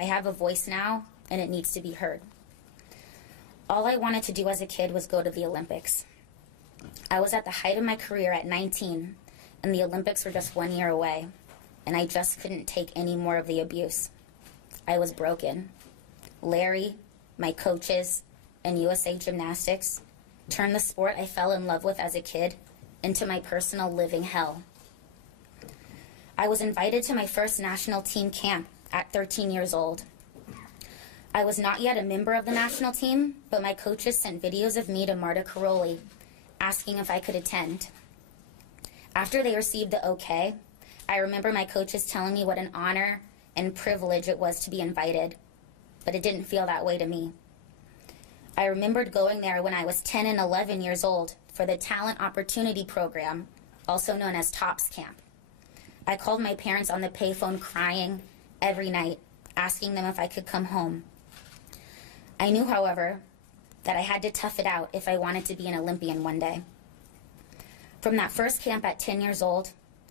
I have a voice now, and it needs to be heard. All I wanted to do as a kid was go to the Olympics. I was at the height of my career at 19, and the Olympics were just 1 year away, and I just couldn't take any more of the abuse. I was broken. Larry, my coaches, and USA Gymnastics turned the sport I fell in love with as a kid into my personal living hell. I was invited to my first national team camp at 13 years old. I was not yet a member of the national team, but my coaches sent videos of me to Marta Karolyi, asking if I could attend. After they received the okay, I remember my coaches telling me what an honor and privilege it was to be invited, but it didn't feel that way to me. I remembered going there when I was 10 and 11 years old for the Talent Opportunity Program, also known as TOPS Camp. I called my parents on the payphone crying every night, asking them if I could come home. I knew, however, that I had to tough it out if I wanted to be an Olympian one day. From that first camp at 10 years old,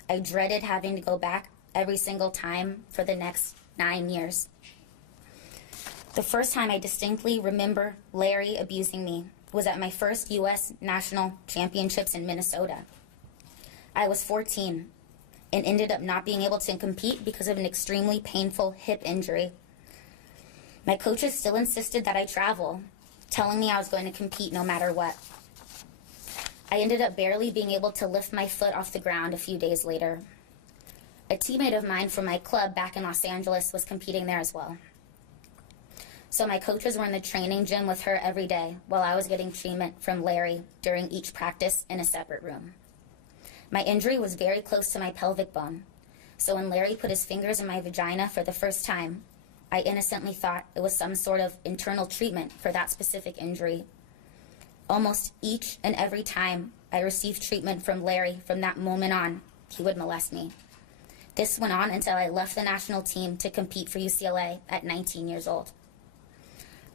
I dreaded having to go back every single time for the next 9 years. The first time I distinctly remember Larry abusing me was at my first U.S. National Championships in Minnesota. I was 14 and ended up not being able to compete because of an extremely painful hip injury. My coaches still insisted that I travel, telling me I was going to compete no matter what. I ended up barely being able to lift my foot off the ground a few days later. A teammate of mine from my club back in Los Angeles was competing there as well. So my coaches were in the training gym with her every day while I was getting treatment from Larry during each practice in a separate room. My injury was very close to my pelvic bone, so when Larry put his fingers in my vagina for the first time, I innocently thought it was some sort of internal treatment for that specific injury. Almost each and every time I received treatment from Larry from that moment on, he would molest me. This went on until I left the national team to compete for UCLA at 19 years old.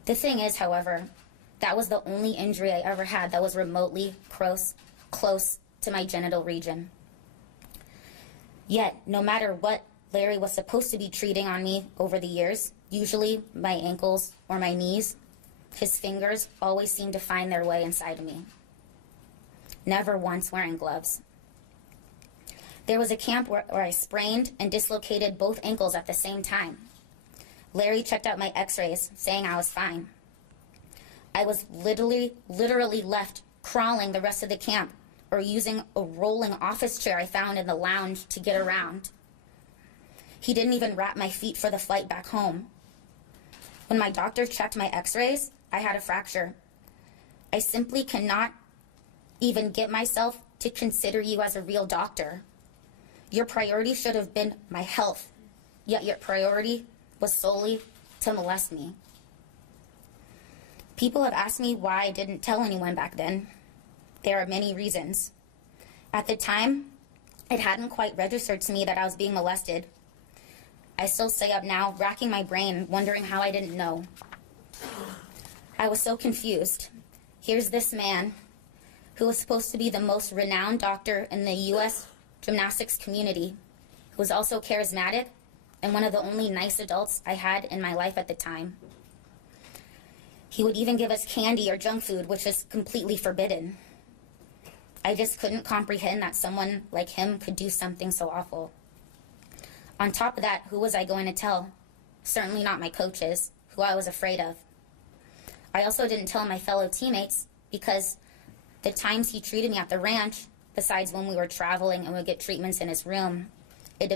The thing is, however, that was the only injury I ever had that was remotely close to my genital region. Yet, no matter what Larry was supposed to be treating on me over the years, usually my ankles or my knees, his fingers always seemed to find their way inside of me. Never once wearing gloves. There was a camp where I sprained and dislocated both ankles at the same time. Larry checked out my x-rays, saying I was fine. I was literally left crawling the rest of the camp or using a rolling office chair I found in the lounge to get around. He didn't even wrap my feet for the flight back home. When my doctor checked my x-rays, I had a fracture. I simply cannot even get myself to consider you as a real doctor. Your priority should have been my health, yet your priority was solely to molest me. People have asked me why I didn't tell anyone back then. There are many reasons. At the time, it hadn't quite registered to me that I was being molested. I still stay up now, racking my brain, wondering how I didn't know. I was so confused. Here's this man, who was supposed to be the most renowned doctor in the U.S. gymnastics community, who was also charismatic and one of the only nice adults I had in my life at the time. He would even give us candy or junk food, which is completely forbidden. I just couldn't comprehend that someone like him could do something so awful. On top of that, who was I going to tell? Certainly not my coaches, who I was afraid of. I also didn't tell my fellow teammates because the times he treated me at the ranch, besides when we were traveling and would get treatments in his room, it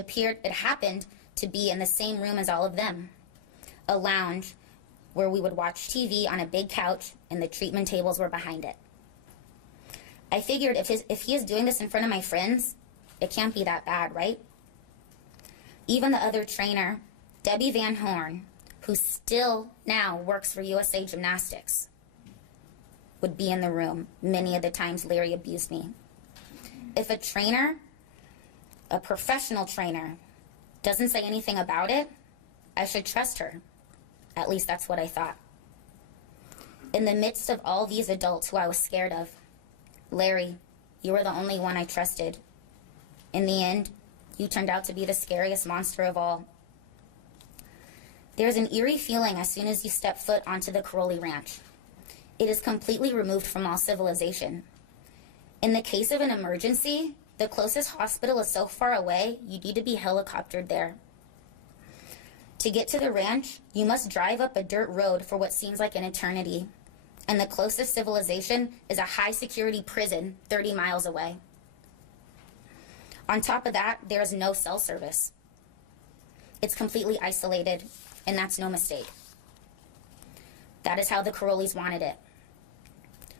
happened to be in the same room as all of them. A lounge where we would watch TV on a big couch and the treatment tables were behind it. I figured if he is doing this in front of my friends, it can't be that bad, right? Even the other trainer, Debbie Van Horn, who still now works for USA Gymnastics, would be in the room many of the times Larry abused me. If a trainer, a professional trainer, doesn't say anything about it, I should trust her. At least that's what I thought. In the midst of all these adults who I was scared of, Larry, you were the only one I trusted. In the end, you turned out to be the scariest monster of all. There's an eerie feeling as soon as you step foot onto the Caroli Ranch. It is completely removed from all civilization. In the case of an emergency, the closest hospital is so far away, you need to be helicoptered there. To get to the ranch, you must drive up a dirt road for what seems like an eternity, and the closest civilization is a high-security prison 30 miles away. On top of that, there is no cell service. It's completely isolated, and that's no mistake. That is how the Carolis wanted it.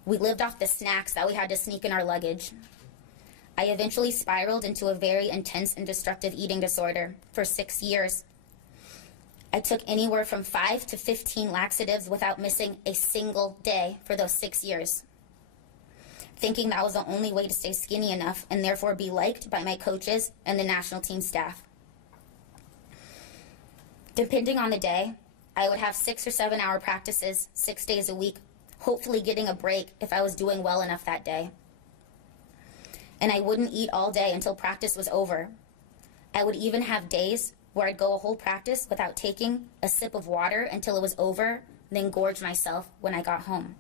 We lived off the snacks that we had to sneak in our luggage. I eventually spiraled into a very intense and destructive eating disorder for 6 years. I took anywhere from 5 to 15 laxatives without missing a single day for those 6 years, thinking that was the only way to stay skinny enough and therefore be liked by my coaches and the national team staff. Depending on the day, I would have 6 or 7 hour practices 6 days a week, hopefully getting a break if I was doing well enough that day. And I wouldn't eat all day until practice was over. I would even have days where I'd go a whole practice without taking a sip of water until it was over, then gorge myself when I got home.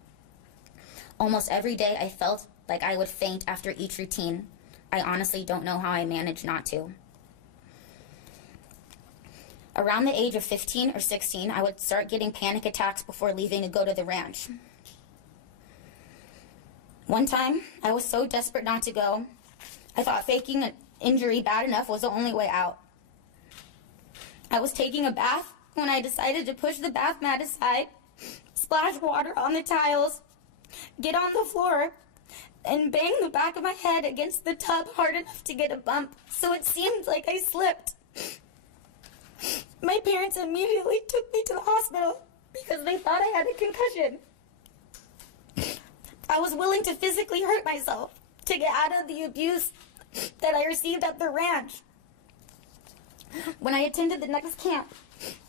Almost every day I felt like I would faint after each routine. I honestly don't know how I managed not to. Around the age of 15 or 16, I would start getting panic attacks before leaving to go to the ranch. One time, I was so desperate not to go, I thought faking an injury bad enough was the only way out. I was taking a bath when I decided to push the bath mat aside, splash water on the tiles, get on the floor, and bang the back of my head against the tub hard enough to get a bump, so it seemed like I slipped. My parents immediately took me to the hospital because they thought I had a concussion. I was willing to physically hurt myself to get out of the abuse that I received at the ranch. When I attended the next camp,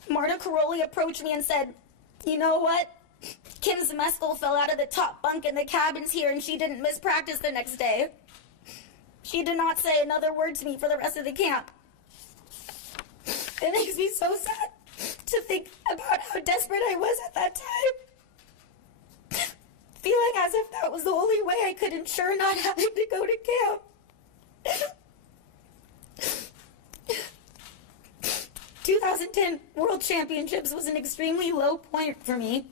Marta Caroli approached me and said, "You know what? Kim's mescal fell out of the top bunk in the cabins here and she didn't miss practice the next day." She did not say another word to me for the rest of the camp. It makes me so sad to think about how desperate I was at that time. Feeling as if that was the only way I could ensure not having to go to camp. 2010 World Championships was an extremely low point for me.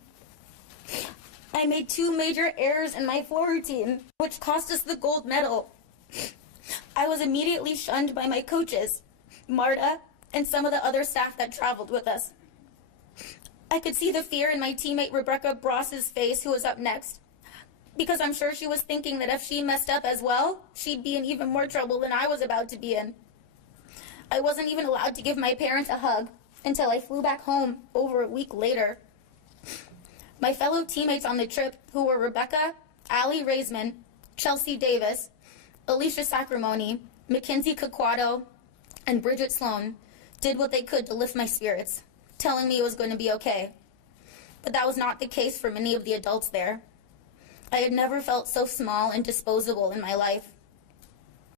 I made 2 major errors in my floor routine, which cost us the gold medal. I was immediately shunned by my coaches, Marta, and some of the other staff that traveled with us. I could see the fear in my teammate Rebecca Bross's face, who was up next, because I'm sure she was thinking that if she messed up as well, she'd be in even more trouble than I was about to be in. I wasn't even allowed to give my parents a hug until I flew back home over a week later. My fellow teammates on the trip, who were Rebecca, Allie Raisman, Chelsea Davis, Alicia Sacramone, Mackenzie Caquato, and Bridget Sloan, did what they could to lift my spirits, telling me it was going to be okay. But that was not the case for many of the adults there. I had never felt so small and disposable in my life.